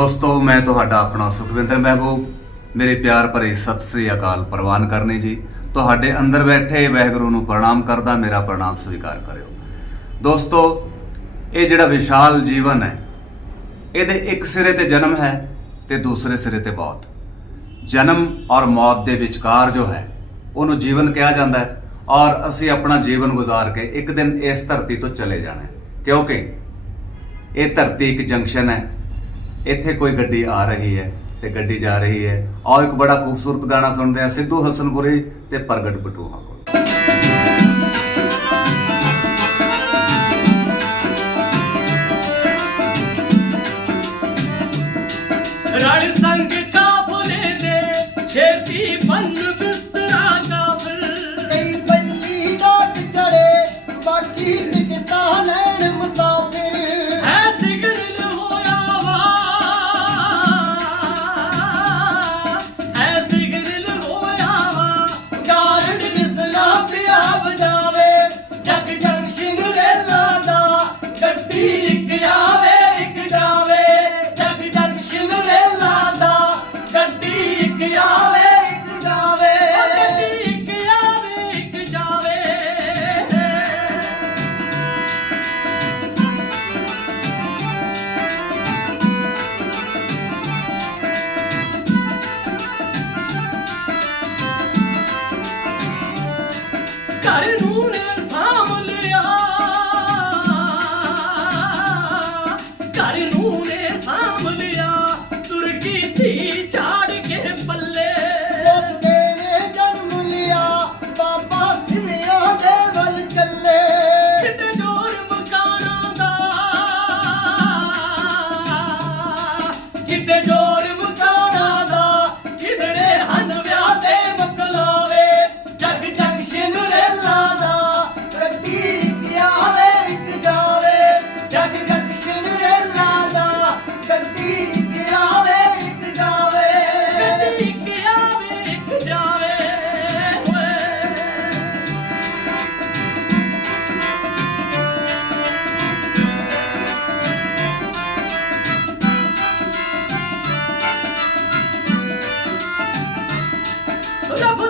ਦੋਸਤੋ, ਮੈਂ ਤੁਹਾਡਾ ਆਪਣਾ ਸੁਖਵਿੰਦਰ ਮਹਿਬੂਬ ਮੇਰੇ ਪਿਆਰ ਭਰੇ ਸਤਿ ਸ੍ਰੀ ਅਕਾਲ ਪ੍ਰਵਾਨ ਕਰਨੀ ਜੀ। ਤੁਹਾਡੇ ਅੰਦਰ ਬੈਠੇ ਵਹਿਗੁਰੂ ਨੂੰ ਪ੍ਰਣਾਮ ਕਰਦਾ, ਮੇਰਾ ਪ੍ਰਣਾਮ ਸਵੀਕਾਰ ਕਰਿਓ। ਦੋਸਤੋ, ਇਹ ਜਿਹੜਾ ਵਿਸ਼ਾਲ ਜੀਵਨ ਹੈ, ਇਹਦੇ ਇੱਕ ਸਿਰੇ ਤੇ ਜਨਮ ਹੈ ਤੇ ਦੂਸਰੇ ਸਿਰੇ ਤੇ ਮੌਤ। ਜਨਮ ਔਰ ਮੌਤ ਦੇ ਵਿਚਕਾਰ ਜੋ ਹੈ, ਉਹਨੂੰ ਜੀਵਨ ਕਿਹਾ ਜਾਂਦਾ ਹੈ ਔਰ ਅਸੀਂ ਆਪਣਾ ਜੀਵਨ ਗੁਜ਼ਾਰ ਕੇ ਇੱਕ ਦਿਨ ਇਸ ਧਰਤੀ ਤੋਂ ਚਲੇ ਜਾਣਾ ਹੈ। ਕਿਉਂਕਿ ਇਹ ਧਰਤੀ ਇੱਕ ਜੰਕਸ਼ਨ ਹੈ ਇੱਥੇ ਕੋਈ ਗੱਡੀ ਆ ਰਹੀ ਹੈ ਤੇ ਗੱਡੀ ਜਾ ਰਹੀ ਹੈ। ਆਓ ਇੱਕ ਬੜਾ ਖੂਬਸੂਰਤ ਗਾਣਾ ਸੁਣਦੇ ਹਾਂ ਸਿੱਧੂ ਹਸਨਪੁਰੀ ਤੇ ਪ੍ਰਗਟ ਬਟੂਹਾ ਕੋਲ। ਰਲ ਸੰਗ ਕਾਫਲੇ ਦੇ ਛੇਤੀ ਬੰਨ ਘਰ ਨੂੰ 여러분.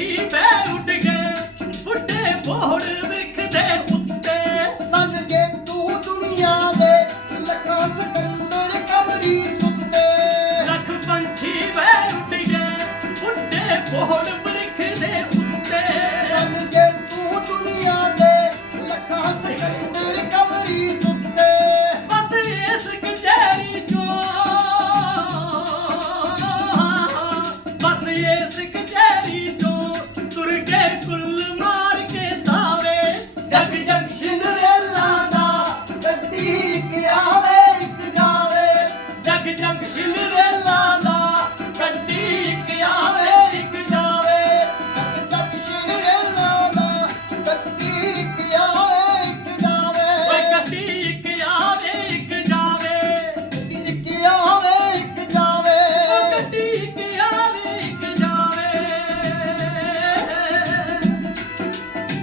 ਓ। ਲੱਖ ਉੱਡ ਗਏ ਬੁੱਢੇ ਬੋੜ ਵਿਖ